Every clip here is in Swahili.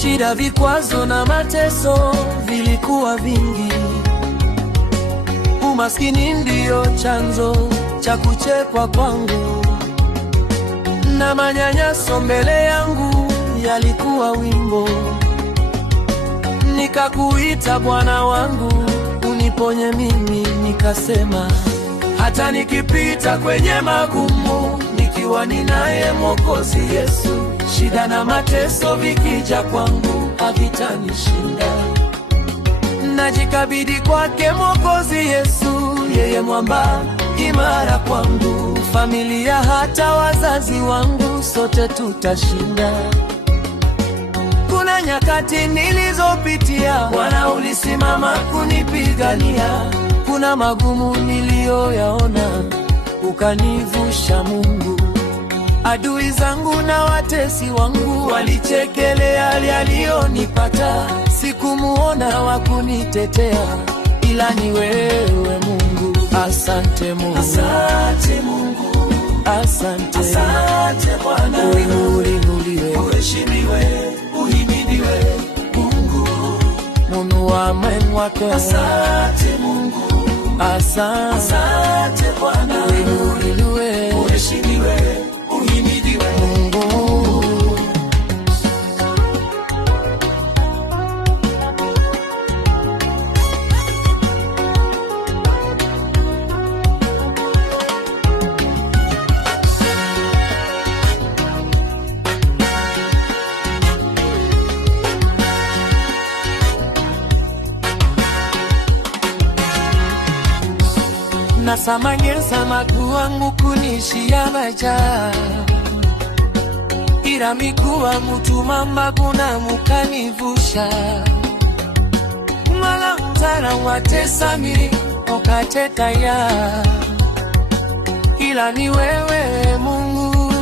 Shida, vikwazo na mateso vilikuwa vingi. Umaskini ndio chanzo cha kuchekwa kwangu, na manyanyaso mbele yangu yalikuwa wimbo. Nikakuita Bwana wangu, uniponye mimi, nikasema hata nikipita kwenye magumu, nikiwa ninaye Mwokozi Yesu, shida na mateso vikija kwangu havitanishinda. Najikabidhi kwake Mwokozi Yesu, yeye mwamba imara kwangu. Familia hata wazazi wangu, sote tutashinda. Kuna nyakati nilizopitia, Bwana ulisimama kunipigania. Kuna magumu niliyoyaona, ukanivusha Mungu. Adui zangu na watesi wangu walichekelea yaliyonipata. Sikumuona wa kunitetea, ila ni wewe Mungu. Asante Mungu, asante Mungu, asante, asante Bwana. Uinuliwe, uheshimiwe, uhimidiwe Mungu, Mungu wa wake. Asante Mungu, asante, asante Bwana. Uinuliwe, uheshimiwe, uhimidiwe Mungu. Nasamanyesa makuwangu kunishia maja, ira mikuwa mutuma maguna mukanivusha. Mala mtara watesami okateta ya, ila ni wewe Mungu.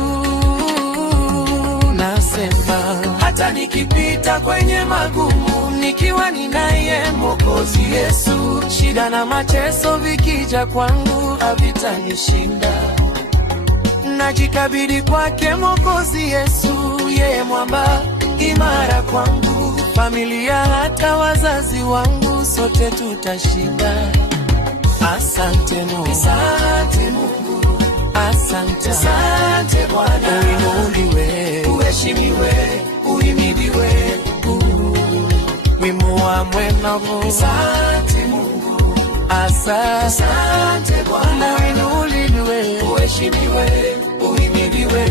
Nasema hata nikipita kwenye magumu, nikiwa ninaye Mwokozi Yesu, shida na mateso vikija kwangu havitanishinda. Najikabidhi kwake Mwokozi Yesu, yeye mwamba imara kwangu. Familia hata wazazi wangu, sote tutashinda. Asante Mungu, asante Mungu, asante, asante Bwana. Uinuliwe, uheshimiwe, uhimidiwe wimo wa mwenavo. Asante Mungu, asante Bwana. Uinuliwe, uheshimiwe, uhimidiwe